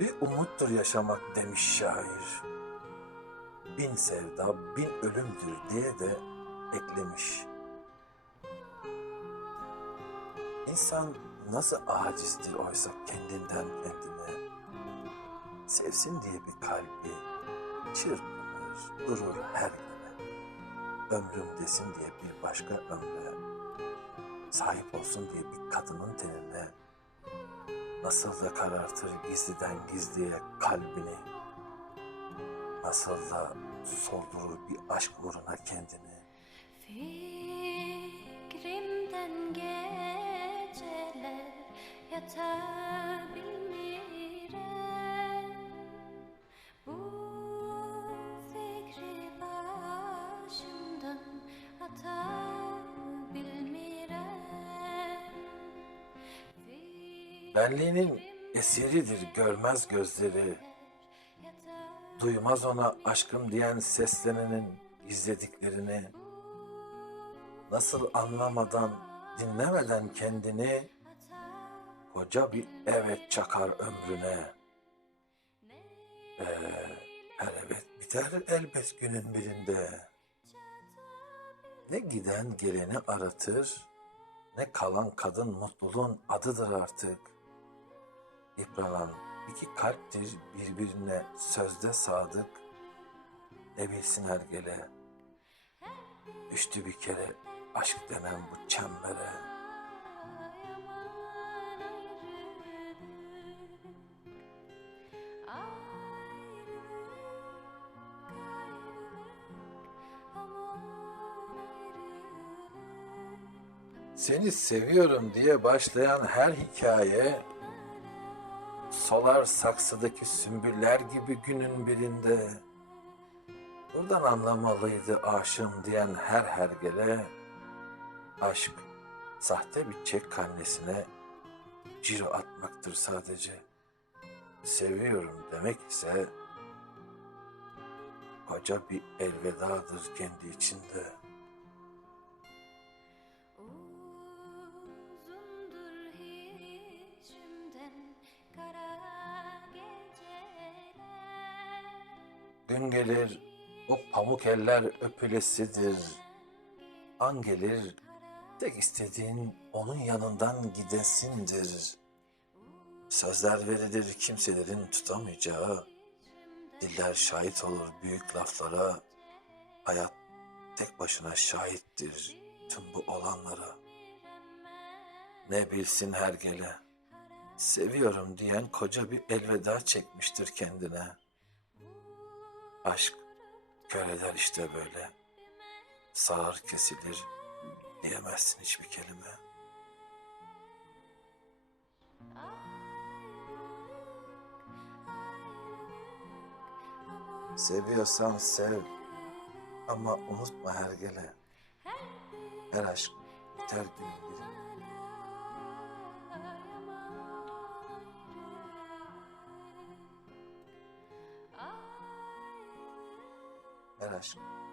Bir umuttur yaşamak demiş şair. Bin sevda bin ölümdür diye de eklemiş. İnsan nasıl acizdir oysa kendinden kendine. Sevsin diye bir kalbi çırpınır, durur her güne. Ömrüm desin diye bir başka ömre, sahip olsun diye bir kadının tenine, nasıl da karartır gizliden gizliye kalbini, nasıl da soldurur bir aşk uğruna kendini. Fikrimden Benliğinin esiridir görmez gözleri, duymaz ona aşkım diyen seslenenin gizlediklerini, nasıl anlamadan, dinlemeden kendini, koca bir evet çakar ömrüne. Ee, her evet biter elbet günün birinde. Ne giden geleni aratır, ne kalan kadın mutluluğun adıdır artık. Yıpranan iki kalptir birbirine sözde sadık. Ne bilsin her gele, düştü bir kere aşk denen bu çembere. Seni seviyorum diye başlayan her hikaye solar saksıdaki sümbüller gibi günün birinde. Buradan anlamalıydı aşığım diyen her hergele aşk sahte bir çek karnesine ciro atmaktır sadece. Seviyorum demek ise koca bir elvedadır kendi içinde. Gün gelir o pamuk eller öpülesidir. An gelir tek istediğin onun yanından gidesindir. Sözler verilir kimselerin tutamayacağı. Diller şahit olur büyük laflara. Hayat tek başına şahittir tüm bu olanlara. Ne bilsin her gele. Seviyorum diyen koca bir elveda çekmiştir kendine. Aşk kör eder işte böyle. Sağır kesilir diyemezsin hiçbir kelime. Seviyorsan sev ama unutma her gele. Her aşk biter gün bir. Her aşk biter gün